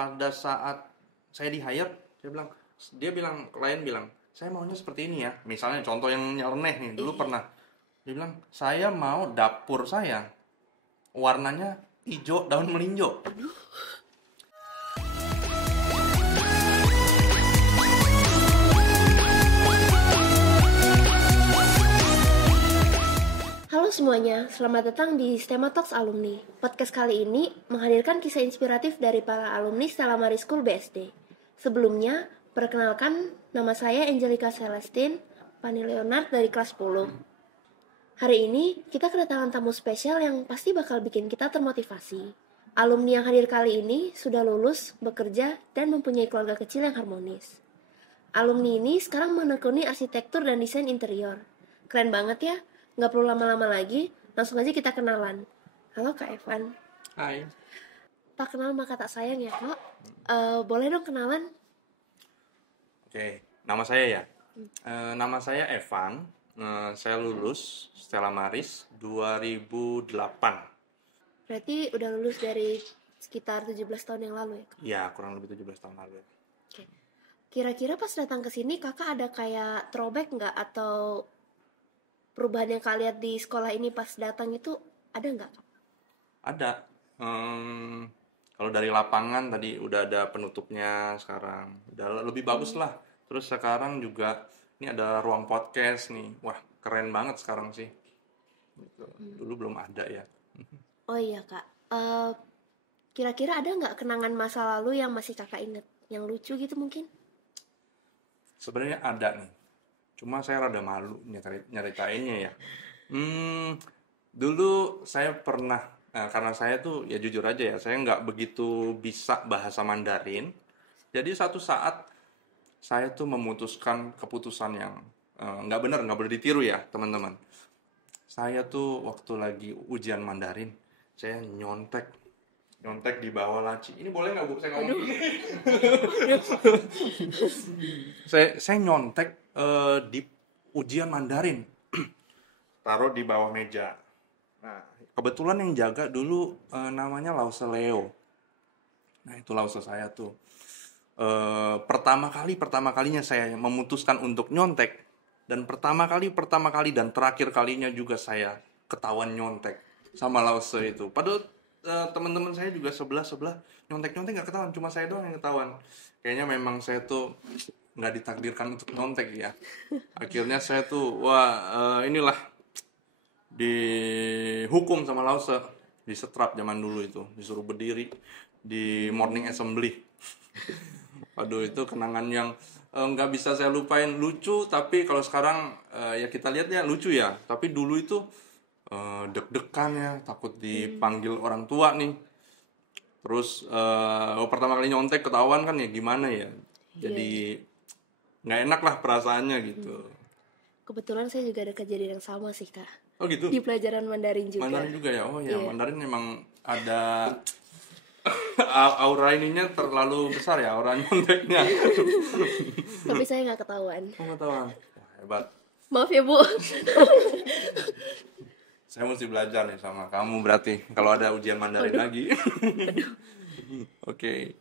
pada saat saya di hire, klien bilang, saya maunya seperti ini ya. Misalnya contoh yang nyeleneh nih, dulu pernah. Dia bilang, saya mau dapur saya warnanya hijau daun melinjo. Halo semuanya, selamat datang di Stema Talks Alumni. Podcast kali ini menghadirkan kisah inspiratif dari para alumni Stella Maris School BSD. Sebelumnya, perkenalkan, nama saya Angelica Celestine Pani Leonard dari kelas 10. Hari ini, kita kedatangan tamu spesial yang pasti bakal bikin kita termotivasi. Alumni yang hadir kali ini sudah lulus, bekerja, dan mempunyai keluarga kecil yang harmonis. Alumni ini sekarang menekuni arsitektur dan desain interior. Keren banget ya? Nggak perlu lama-lama lagi, langsung aja kita kenalan. Halo Kak Evan. Hai. Tak kenal maka tak sayang ya Kak. Boleh dong kenalan? Oke, nama saya ya. Nama saya Evan. Saya lulus Stella Maris 2008. Berarti udah lulus dari sekitar 17 tahun yang lalu ya Kak? Ya, kurang lebih 17 tahun lalu. Oke. Kira-kira pas datang ke sini Kakak ada kayak throwback nggak? Atau perubahan yang kalian lihat di sekolah ini pas datang itu ada nggak? Ada. Kalau dari lapangan tadi udah ada penutupnya, sekarang udah lebih bagus lah. Terus sekarang juga ini ada ruang podcast nih. Wah, keren banget sekarang sih. Gitu. Dulu belum ada ya. Oh iya Kak. Kira-kira ada nggak kenangan masa lalu yang masih Kakak inget? Yang lucu gitu mungkin? Sebenarnya ada nih. Cuma saya rada malu nyeritainnya ya. Dulu saya pernah, karena saya tuh ya jujur aja ya, saya nggak begitu bisa bahasa Mandarin. Jadi satu saat saya tuh memutuskan keputusan yang nggak benar, nggak boleh ditiru ya teman-teman. Saya tuh waktu lagi ujian Mandarin, saya nyontek di bawah laci. Ini boleh nggak Bu saya ngomong? saya nyontek di ujian Mandarin, taruh di bawah meja. Nah, kebetulan yang jaga dulu namanya Lause Leo. Nah, itu Lause saya tuh. Pertama kalinya saya memutuskan untuk nyontek, dan pertama kali dan terakhir kalinya juga saya ketahuan nyontek sama Lause itu. Padahal teman-teman saya juga sebelah nyontek nggak ketahuan, cuma saya doang yang ketahuan. Kayaknya memang saya tuh nggak ditakdirkan untuk nyontek ya. Akhirnya saya tuh inilah dihukum sama Lause, disetrap zaman dulu itu, disuruh berdiri di morning assembly. Aduh, itu kenangan yang nggak bisa saya lupain. Lucu, tapi kalau sekarang ya kita lihat ya lucu ya, tapi dulu itu deg-degan ya, takut dipanggil orang tua nih. Terus pertama kali nyontek ketahuan kan ya gimana ya, jadi nggak enak lah perasaannya gitu. Kebetulan saya juga ada kejadian yang sama sih Kak. Oh gitu? Di pelajaran Mandarin juga. Mandarin juga ya? Oh ya, Mandarin memang ada aura ininya terlalu besar ya, aura nyonteknya. Tapi saya nggak ketahuan. Oh, nggak tahu. Wah, hebat. Maaf ya Bu. Saya mesti belajar nih sama kamu berarti kalau ada ujian Mandarin lagi. Oke.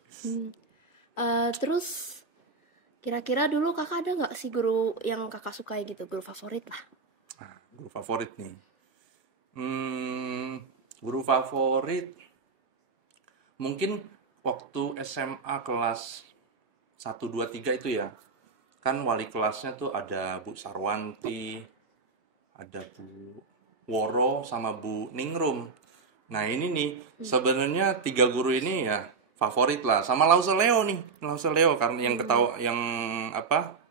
Terus kira-kira dulu Kakak ada nggak sih guru yang Kakak sukai gitu, guru favorit lah? Nah, guru favorit nih. Guru favorit mungkin waktu SMA kelas 1, 2, 3 itu ya. Kan wali kelasnya tuh ada Bu Sarwanti, ada Bu Woro, sama Bu Ningrum. Nah ini nih, sebenarnya 3 guru ini ya favorit lah. Sama Lause Leo nih, Lause Leo karena yang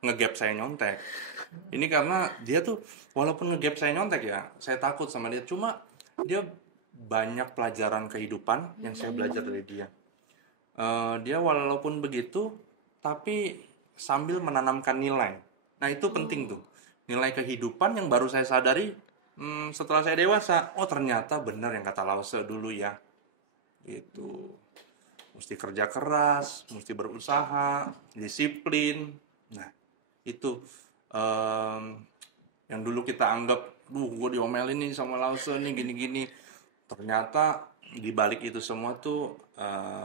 ngegap saya nyontek. Ini karena dia tuh walaupun ngegap saya nyontek ya, saya takut sama dia. Cuma dia banyak pelajaran kehidupan yang saya belajar dari dia. Dia walaupun begitu, tapi sambil menanamkan nilai. Nah itu penting tuh, nilai kehidupan yang baru saya sadari setelah saya dewasa. Oh ternyata benar yang kata Lause dulu ya. Gitu. Mesti kerja keras, mesti berusaha, disiplin. Nah itu yang dulu kita anggap, gue diomelin nih sama Lause nih gini-gini. Ternyata di balik itu semua tuh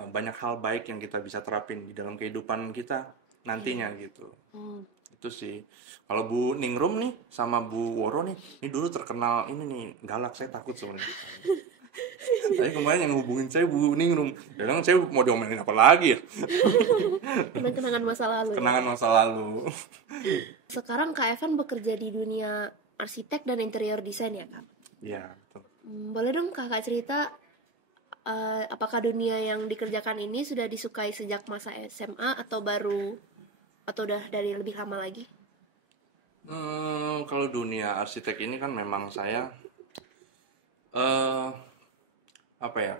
banyak hal baik yang kita bisa terapin di dalam kehidupan kita nantinya gitu. Oh, Itu sih. Kalau Bu Ningrum nih sama Bu Woro nih, ini dulu terkenal ini nih galak, saya takut sebenarnya. Tapi kemarin yang hubungin saya Bu Ningrum, bilang saya mau diomelin apa lagi ya? kenang-kenangan masa lalu ya. Kenangan masa lalu. Sekarang Kak Evan bekerja di dunia arsitek dan interior desain ya Kak? Iya, betul. Boleh dong Kakak cerita apakah dunia yang dikerjakan ini sudah disukai sejak masa SMA atau baru atau udah dari lebih lama lagi? Kalau dunia arsitek ini kan memang saya eh apa ya?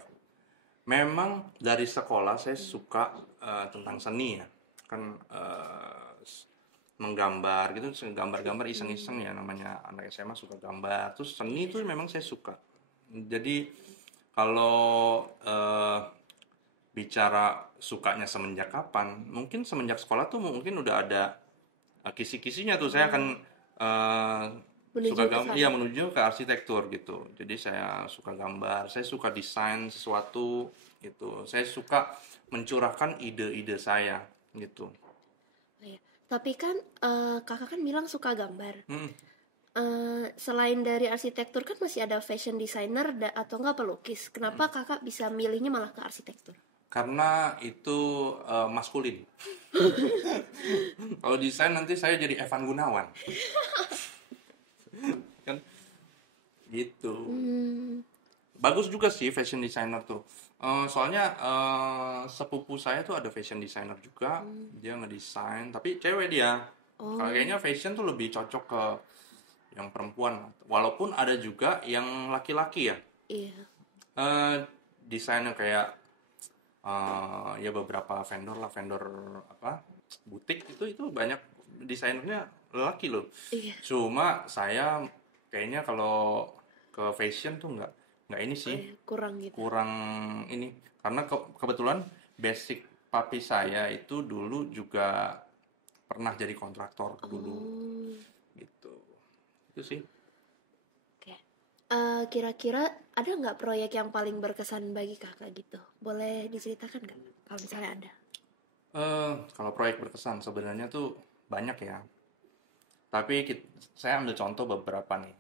Memang dari sekolah saya suka tentang seni ya. Kan menggambar gitu, gambar-gambar iseng-iseng ya, namanya anak SMA suka gambar. Terus seni itu memang saya suka. Jadi kalau bicara sukanya semenjak kapan? Mungkin semenjak sekolah tuh mungkin udah ada kisi-kisinya tuh saya akan Menuju suka ke gambar, sana. iya menuju ke arsitektur gitu. Jadi saya suka gambar, saya suka desain sesuatu gitu. Saya suka mencurahkan ide-ide saya gitu. Oh, iya. Tapi kan kakak kan bilang suka gambar. Hmm. Selain dari arsitektur kan masih ada fashion designer atau enggak pelukis. Kenapa kakak bisa milihnya malah ke arsitektur? Karena itu maskulin. Kalau desain nanti saya jadi Evan Gunawan. Kan gitu. Bagus juga sih fashion designer tuh. Soalnya sepupu saya tuh ada fashion designer juga. Dia ngedesain, tapi cewek dia. Kayaknya fashion tuh lebih cocok ke yang perempuan. Walaupun ada juga yang laki-laki ya. Iya. Desainnya kayak ya beberapa vendor lah, vendor apa butik itu banyak desainernya lelaki loh. Iya. Cuma saya kayaknya kalau ke fashion tuh nggak ini sih, Kurang gitu. kurang ini karena kebetulan basic papi saya itu dulu juga pernah jadi kontraktor dulu gitu. Itu sih. Oke. Kira-kira ada nggak proyek yang paling berkesan bagi kakak gitu? Boleh diceritakan nggak? Kalau misalnya ada. Kalau proyek berkesan sebenarnya tuh banyak ya. Tapi saya ambil contoh beberapa nih.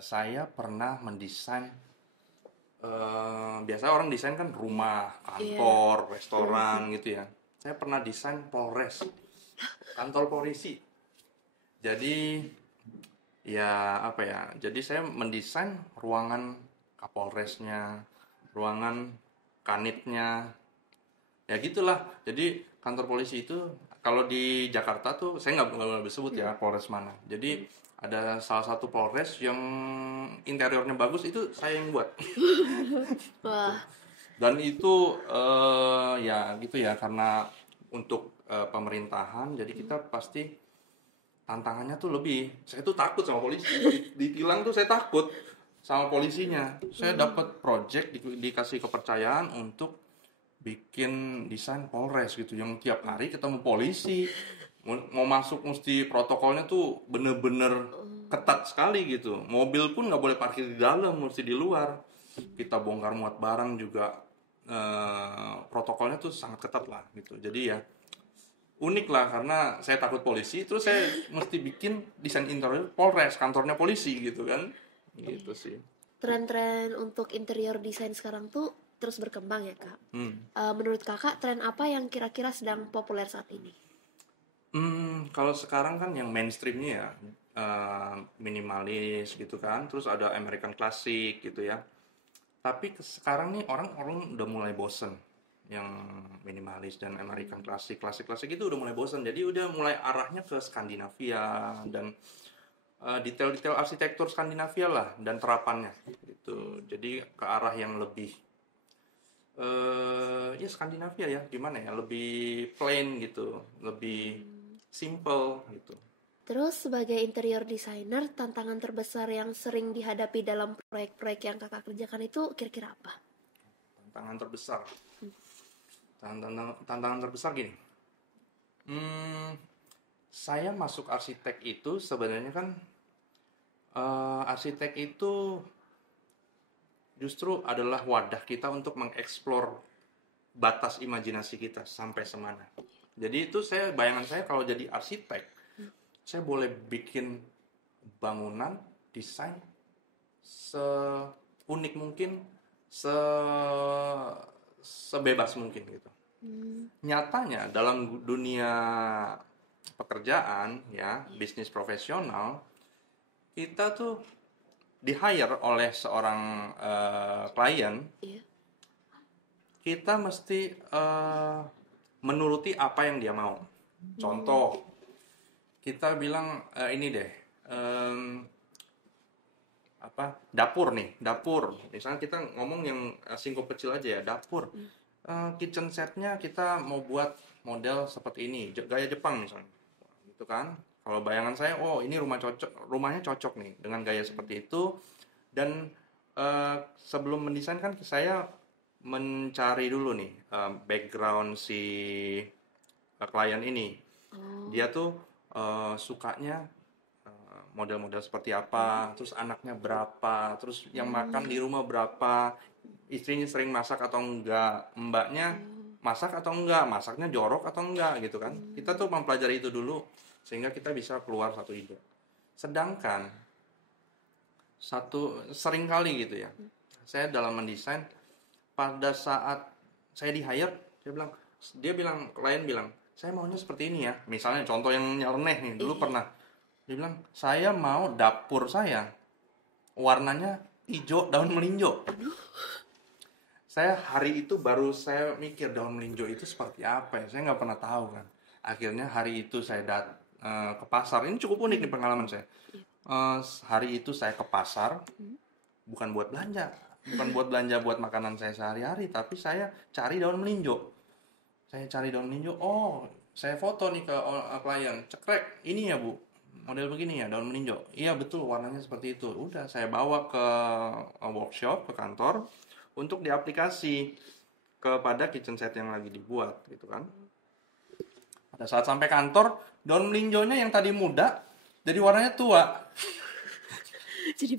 Saya pernah mendesain, biasa orang desain kan rumah, kantor, restoran gitu ya. Saya pernah desain Polres, kantor polisi. Jadi ya apa ya? Jadi saya mendesain ruangan Kapolresnya, ruangan Kanitnya, ya gitulah. Jadi kantor polisi itu kalau di Jakarta tuh saya nggak boleh sebut ya Polres mana. Jadi ada salah satu Polres yang interiornya bagus, itu saya yang buat. Wah. Dan itu ya gitu ya, karena untuk pemerintahan, jadi kita pasti tantangannya tuh lebih. Saya tuh takut sama polisi. Ditilang tuh saya takut sama polisinya. Saya dapat project, dikasih kepercayaan untuk bikin desain Polres gitu, yang tiap hari ketemu polisi, mau masuk mesti protokolnya tuh bener-bener ketat sekali gitu. Mobil pun nggak boleh parkir di dalam, mesti di luar. Kita bongkar muat barang juga protokolnya tuh sangat ketat lah gitu. Jadi ya unik lah, karena saya takut polisi, terus saya mesti bikin desain interior Polres, kantornya polisi gitu kan. Gitu sih. Tren-tren untuk interior desain sekarang tuh terus berkembang ya kak. Menurut kakak tren apa yang kira-kira sedang populer saat ini? Kalau sekarang kan yang mainstreamnya ya minimalis gitu kan, terus ada American Classic gitu ya. Tapi sekarang nih orang udah mulai bosen yang minimalis dan American Classic, klasik itu udah mulai bosen. Jadi udah mulai arahnya ke Skandinavia dan detail-detail arsitektur Skandinavia lah dan terapannya gitu. Jadi ke arah yang lebih ya Skandinavia ya, gimana ya, lebih plain gitu, lebih simple gitu. Terus sebagai interior designer, tantangan terbesar yang sering dihadapi dalam proyek-proyek yang kakak kerjakan itu kira-kira apa? Tantangan terbesar, tantangan terbesar gini. Saya masuk arsitek itu sebenarnya kan arsitek itu justru adalah wadah kita untuk mengeksplor batas imajinasi kita sampai semana. Jadi itu bayangan saya kalau jadi arsitek, saya boleh bikin bangunan, desain seunik mungkin, sebebas mungkin gitu. Nyatanya dalam dunia pekerjaan ya, bisnis profesional, kita tuh di-hire oleh seorang klien, kita mesti menuruti apa yang dia mau. Contoh, kita bilang ini deh, dapur. Misalnya kita ngomong yang singkup kecil aja ya, dapur. Kitchen setnya kita mau buat model seperti ini, gaya Jepang misalnya, gitu kan? Kalau bayangan saya, ini rumahnya cocok nih dengan gaya seperti itu. Dan sebelum mendesain kan saya mencari dulu nih background si klien ini. Dia tuh sukanya model-model seperti apa, terus anaknya berapa, terus yang makan di rumah berapa, istrinya sering masak atau enggak, mbaknya masak atau enggak, masaknya jorok atau enggak gitu kan. Kita tuh mempelajari itu dulu sehingga kita bisa keluar satu ide. Sedangkan sering kali gitu ya, saya dalam mendesain, pada saat saya di-hire, klien bilang, saya maunya seperti ini ya. Misalnya contoh yang nyeleneh nih, dulu pernah. Dia bilang, saya mau dapur saya warnanya hijau daun melinjo. Saya hari itu baru saya mikir daun melinjo itu seperti apa ya. Saya nggak pernah tahu kan. Akhirnya hari itu saya ke pasar. Ini cukup unik nih pengalaman saya. Hari itu saya ke pasar, bukan buat belanja buat makanan saya sehari-hari, tapi saya cari daun melinjo. Saya foto nih ke klien, cekrek, ini ya Bu, model begini ya, daun melinjo. Iya betul, warnanya seperti itu. Udah saya bawa ke workshop, ke kantor, untuk diaplikasi kepada kitchen set yang lagi dibuat gitu kan. Pada saat sampai kantor, daun melinjonya yang tadi muda jadi warnanya tua. Jadi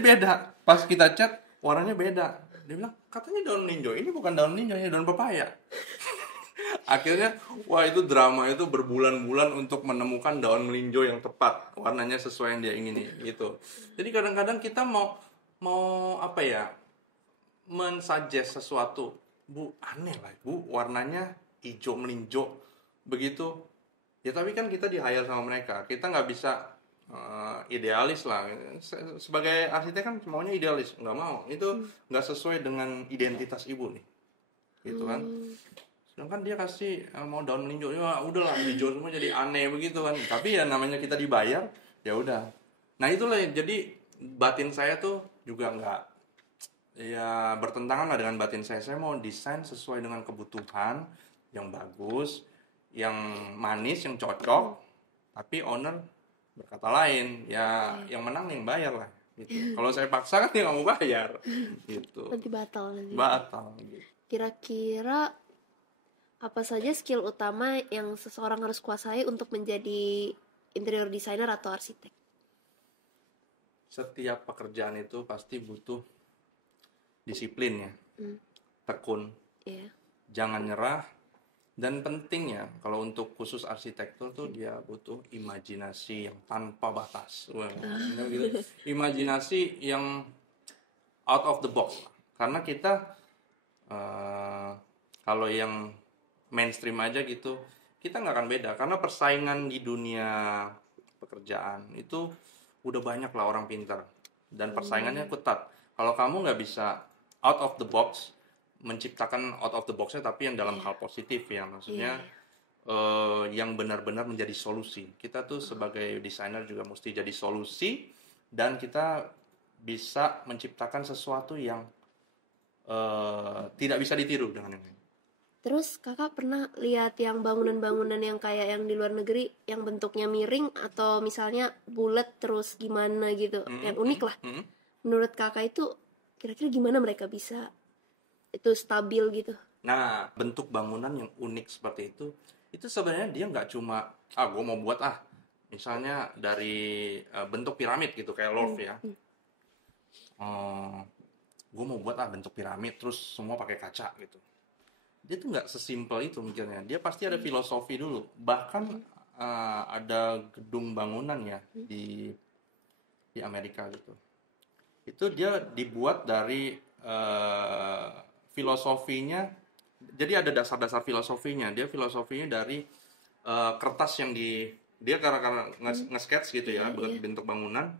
beda. Pas kita chat, warnanya beda. Dia bilang, katanya daun melinjo, ini bukan daun melinjo, ini daun pepaya. Akhirnya, itu drama itu berbulan-bulan untuk menemukan daun melinjo yang tepat, warnanya sesuai yang dia ingini gitu. Jadi kadang-kadang kita mau apa ya, mensuggest sesuatu, Bu, aneh lah Bu, warnanya hijau melinjo begitu. Ya tapi kan kita di-hire sama mereka, kita nggak bisa idealis lah. Sebagai arsitek kan maunya idealis, nggak mau, itu nggak sesuai dengan identitas ibu nih, gitu kan. Sedangkan dia kasih mau daun melinjo, ya udahlah hijau semua jadi aneh begitu kan. Tapi ya namanya kita dibayar, ya udah. Nah itulah, jadi batin saya tuh juga nggak ya bertentangan lah dengan batin saya. Saya mau desain sesuai dengan kebutuhan yang bagus, yang manis, yang cocok. Tapi owner berkata lain, ya yang menang yang bayar lah. Gitu. Kalau saya paksa kan dia nggak mau bayar, gitu. Nanti batal. Gitu. Kira-kira apa saja skill utama yang seseorang harus kuasai untuk menjadi interior designer atau arsitek? Setiap pekerjaan itu pasti butuh disiplin ya, tekun, jangan nyerah, dan pentingnya kalau untuk khusus arsitektur tuh dia butuh imajinasi yang tanpa batas. Gitu. Imajinasi yang out of the box, karena kita kalau yang mainstream aja gitu, kita nggak akan beda, karena persaingan di dunia pekerjaan itu udah banyak lah orang pintar dan persaingannya ketat. Kalau kamu nggak bisa out of the box, menciptakan out of the boxnya tapi yang dalam hal positif ya, maksudnya yang benar-benar menjadi solusi. Kita tuh sebagai desainer juga mesti jadi solusi, dan kita bisa menciptakan sesuatu yang tidak bisa ditiru dengan yang lain. Terus kakak pernah lihat yang bangunan-bangunan yang kayak yang di luar negeri yang bentuknya miring atau misalnya bulat terus gimana gitu, yang unik lah. Menurut kakak itu kira-kira gimana mereka bisa itu stabil gitu? Nah, bentuk bangunan yang unik seperti itu sebenarnya dia nggak cuma gue mau buat misalnya dari bentuk piramid gitu kayak loft ya. gue mau buat bentuk piramid terus semua pakai kaca gitu. Dia tuh nggak sesimpel itu mikirnya. Dia pasti ada filosofi dulu. Bahkan ada gedung bangunan ya di Amerika gitu. Itu dia dibuat dari filosofinya. Jadi ada dasar-dasar filosofinya. Dia filosofinya dari kertas yang dia karena nge-sketch gitu ya, bentuk bangunan.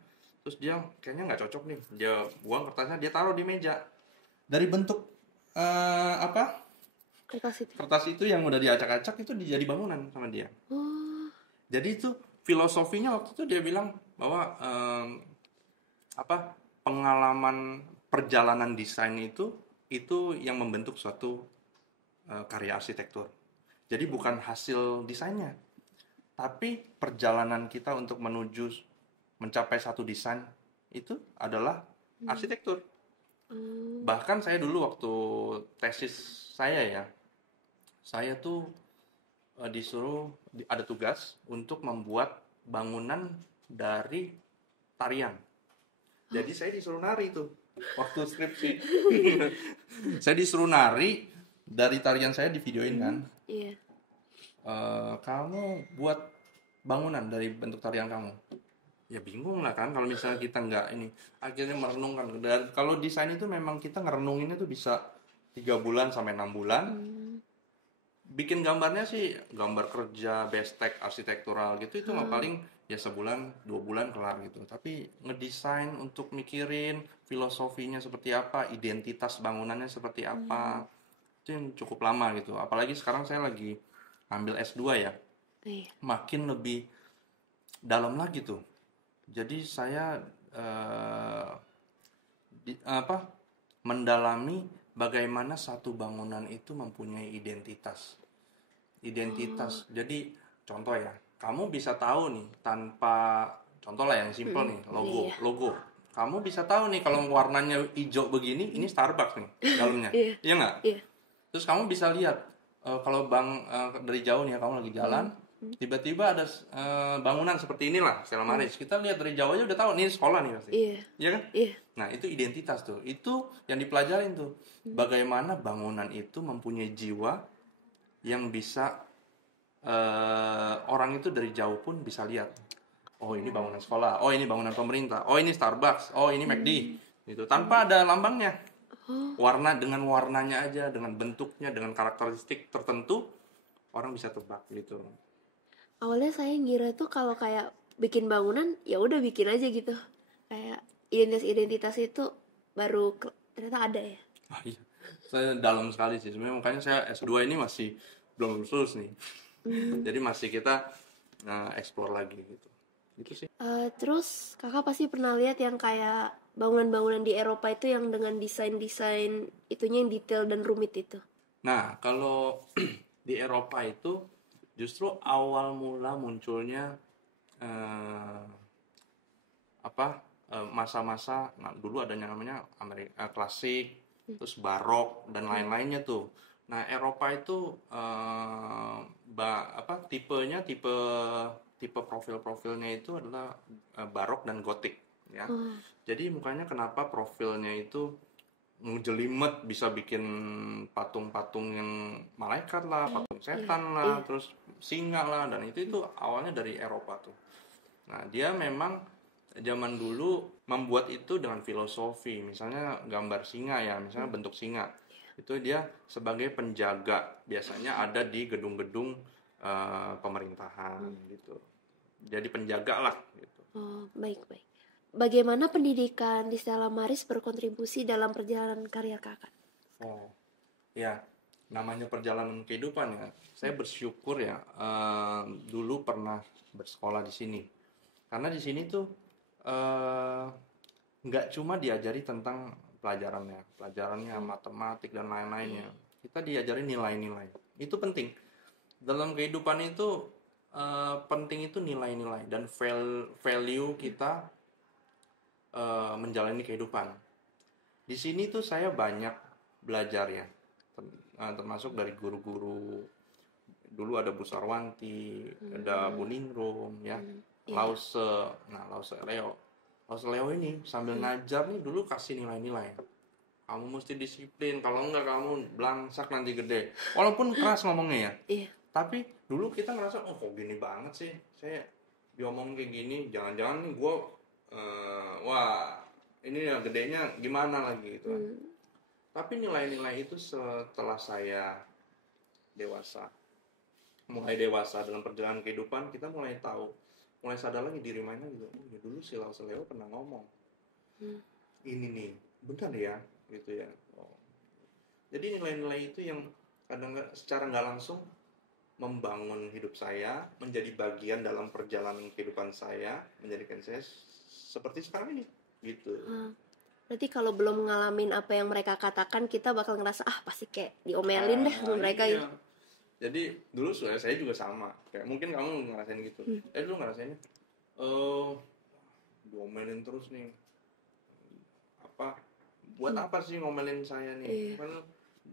Terus dia kayaknya nggak cocok nih. Dia buang kertasnya, dia taruh di meja. Dari bentuk kertas itu yang udah diacak-acak itu jadi bangunan sama dia. Jadi itu filosofinya waktu itu dia bilang bahwa pengalaman perjalanan desain itu yang membentuk suatu karya arsitektur. Jadi bukan hasil desainnya, tapi perjalanan kita untuk menuju mencapai satu desain itu adalah arsitektur. Bahkan saya dulu waktu tesis saya tuh disuruh ada tugas untuk membuat bangunan dari tarian. Jadi saya disuruh nari tuh waktu skripsi. Saya disuruh nari dari tarian saya di videoin kan. Iya. Kamu buat bangunan dari bentuk tarian kamu. Ya bingung lah kan kalau misalnya kita nggak ini. Akhirnya merenungkan. Dan kalau desain itu memang kita ngerenunginnya tuh bisa 3 bulan sampai 6 bulan. Bikin gambarnya sih gambar kerja, bestek, arsitektural gitu itu mah paling ya sebulan 2 bulan kelar gitu. Tapi ngedesain untuk mikirin filosofinya seperti apa, identitas bangunannya seperti apa, itu yang cukup lama gitu. Apalagi sekarang saya lagi ambil S2 ya, makin lebih dalam lagi tuh. Jadi saya mendalami bagaimana satu bangunan itu mempunyai identitas. Jadi contoh ya, kamu bisa tahu nih tanpa contoh lah yang simpel nih, logo. Kamu bisa tahu nih kalau warnanya hijau begini, ini Starbucks nih dalamnya. Iya nggak? Terus kamu bisa lihat kalau dari jauh nih ya, kamu lagi jalan, tiba-tiba ada bangunan seperti inilah, Stella Maris. Kita lihat dari jauh aja udah tahu ini sekolah nih pasti. Iya kan? Nah, itu identitas tuh. Itu yang dipelajarin tuh. Bagaimana bangunan itu mempunyai jiwa yang bisa orang itu dari jauh pun bisa lihat. Oh, ini bangunan sekolah. Oh, ini bangunan pemerintah. Oh, ini Starbucks. Oh, ini McD. Gitu. Tanpa ada lambangnya. Dengan warnanya aja, dengan bentuknya, dengan karakteristik tertentu, orang bisa tebak gitu. Awalnya saya ngira tuh kalau kayak bikin bangunan ya udah bikin aja gitu. Kayak identitas itu baru ternyata ada ya. Iya. Saya dalam sekali sih sebenarnya, makanya saya S2 ini masih belum lulus nih. Jadi masih kita explore lagi gitu. Gitu sih. Terus kakak pasti pernah lihat yang kayak bangunan-bangunan di Eropa itu yang dengan desain-desain itunya yang detail dan rumit itu. Nah, kalau di Eropa itu justru awal mula munculnya masa-masa dulu ada yang namanya Amerika klasik, terus barok dan lain-lainnya tuh. Nah, Eropa itu tipe profilnya itu adalah barok dan gotik ya. Jadi makanya kenapa profilnya itu ngejelimet, bisa bikin patung-patung yang malaikat lah, patung setan lah, terus singa lah, dan itu awalnya dari Eropa tuh. Nah, dia memang zaman dulu membuat itu dengan filosofi. Misalnya gambar singa ya, misalnya bentuk singa. Itu dia sebagai penjaga, biasanya ada di gedung-gedung pemerintahan gitu. Jadi penjaga lah gitu. Oh, baik. Bagaimana pendidikan di Stella Maris berkontribusi dalam perjalanan karir kakak? Oh, ya, namanya perjalanan kehidupan ya. Saya bersyukur ya, dulu pernah bersekolah di sini. Karena di sini tuh nggak cuma diajari tentang pelajarannya matematik dan lain-lainnya. Kita diajari nilai-nilai. Itu penting. Dalam kehidupan itu penting itu nilai-nilai dan value kita menjalani kehidupan. Di sini tuh saya banyak belajar ya, termasuk dari guru-guru. Dulu ada Bu Sarwanti, ada Bu Ningrum ya, Lause Leo ini sambil ngajar nih dulu kasih nilai-nilai. kamu mesti disiplin, kalau enggak kamu belangsak nanti gede. Walaupun keras ngomongnya ya, Iya. tapi dulu kita ngerasa, oh kok gini banget sih, saya diomong kayak gini, jangan-jangan nih gue wah ini ya gedenya gimana lagi gitu kan. Tapi nilai-nilai itu setelah saya dewasa, mulai dewasa dalam perjalanan kehidupan, kita mulai tahu, mulai sadar lagi diri mainnya gitu. Oh, ya dulu si Lause Leo pernah ngomong ini nih benar ya gitu ya. Oh. Jadi nilai-nilai itu yang kadang secara nggak langsung membangun hidup saya, menjadi bagian dalam perjalanan kehidupan saya, menjadikan saya seperti sekarang ini gitu. Berarti kalau belum ngalamin apa yang mereka katakan, kita bakal ngerasa pasti kayak diomelin deh sama mereka iya. ya. Jadi dulu saya juga sama, kayak mungkin kamu ngerasain gitu. Dulu ngerasainnya diomelin terus nih, buat apa sih ngomelin saya nih? Padahal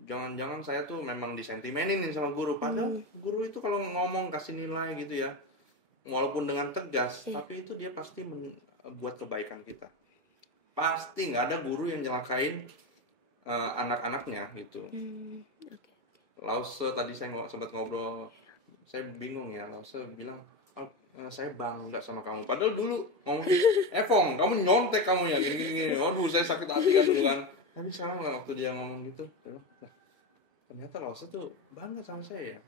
jangan-jangan saya tuh memang disentimenin sama guru. Padahal guru itu kalau ngomong kasih nilai gitu ya, walaupun dengan tegas, tapi itu dia pasti buat kebaikan kita. Pasti nggak ada guru yang nyelakain anak-anaknya gitu. Lause tadi saya sempat ngobrol, saya bingung ya. Lause bilang, saya bangga sama kamu. Padahal dulu ngomong, Fong, kamu nyontek kamu ya, gini-gini. Waduh, saya sakit hati kan dulu kan. Tapi sekarang waktu dia ngomong gitu, ternyata Lause tuh bangga sama saya ya.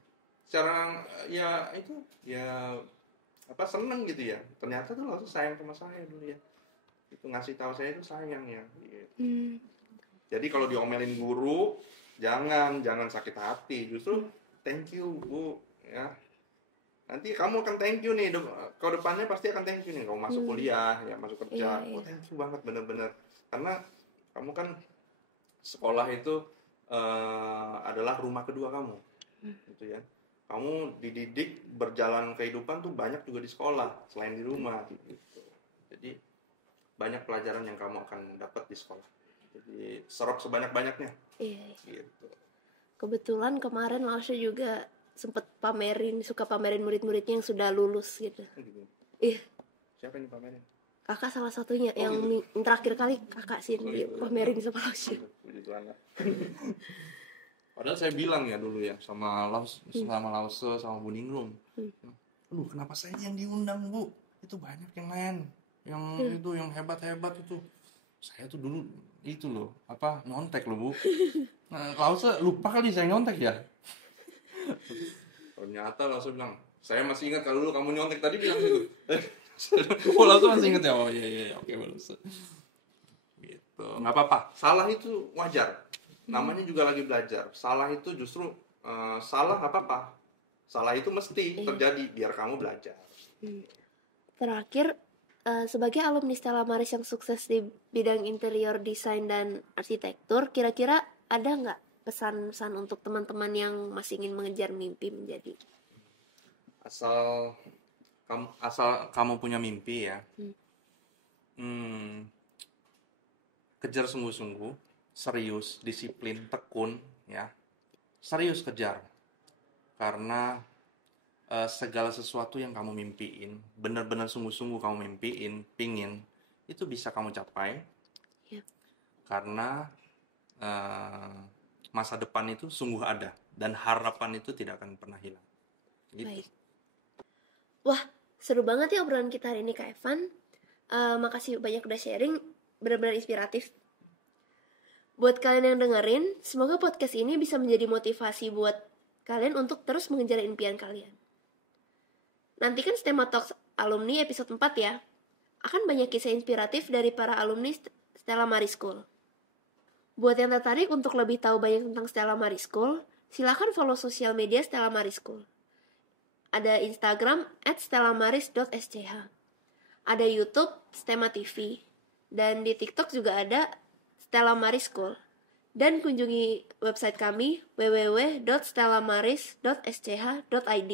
Secara ya itu ya seneng gitu ya. Ternyata tuh Lause sayang sama saya dulu ya. Itu ngasih tahu saya itu sayang ya. Gitu. Jadi kalau diomelin guru, jangan sakit hati. Justru thank you Bu ya. Nanti kamu akan thank you nih, ke depannya pasti akan thank you nih. Kamu masuk kuliah, ya masuk kerja, thank you banget bener-bener. Karena kamu kan sekolah itu adalah rumah kedua kamu, gitu ya. Kamu dididik berjalan kehidupan tuh banyak juga di sekolah, selain di rumah, gitu. Jadi banyak pelajaran yang kamu akan dapat di sekolah. Jadi serap sebanyak-banyaknya. Iya. Gitu. Kebetulan kemarin Lause juga sempet suka pamerin murid-muridnya yang sudah lulus gitu. Iya. Siapa yang pamerin? Kakak salah satunya yang terakhir kali kakak sih pamerin sama Lause. Padahal saya bilang ya dulu ya sama Lause, sama Bu Ningrum. Aduh, kenapa saya yang diundang Bu? Itu banyak yang lain, yang hebat-hebat itu. Saya tuh dulu itu loh, nyontek loh Bu. Nah, Lause lupa kali saya nyontek ya. Ternyata Lause bilang, saya masih ingat kalau dulu kamu nyontek tadi bilang gitu. Lause masih ingat ya. Oh iya, oke Lause. Gitu. Nggak apa-apa. Salah itu wajar. Namanya juga lagi belajar. Salah itu justru salah nggak apa-apa. Salah itu mesti terjadi biar kamu belajar. Terakhir, sebagai alumni Stella Maris yang sukses di bidang interior desain dan arsitektur, kira-kira ada nggak pesan-pesan untuk teman-teman yang masih ingin mengejar mimpi menjadi? Asal kamu punya mimpi ya, kejar sungguh-sungguh, serius, disiplin, tekun ya, serius kejar, karena segala sesuatu yang kamu mimpiin, benar-benar sungguh-sungguh kamu mimpiin, pingin, itu bisa kamu capai, karena masa depan itu sungguh ada dan harapan itu tidak akan pernah hilang. Gitu. Baik. Wah, seru banget ya obrolan kita hari ini Kak Evan. Makasih banyak udah sharing, benar-benar inspiratif. Buat kalian yang dengerin, semoga podcast ini bisa menjadi motivasi buat kalian untuk terus mengejar impian kalian. Nantikan STEMA Talks Alumni episode 4 ya. Akan banyak kisah inspiratif dari para alumni Stella Maris School. Buat yang tertarik untuk lebih tahu banyak tentang Stella Maris School, silakan follow sosial media Stella Maris School. Ada Instagram @stellamaris.sch. Ada YouTube STEMA TV. Dan di TikTok juga ada Stella Maris School. Dan kunjungi website kami www.stellamaris.sch.id.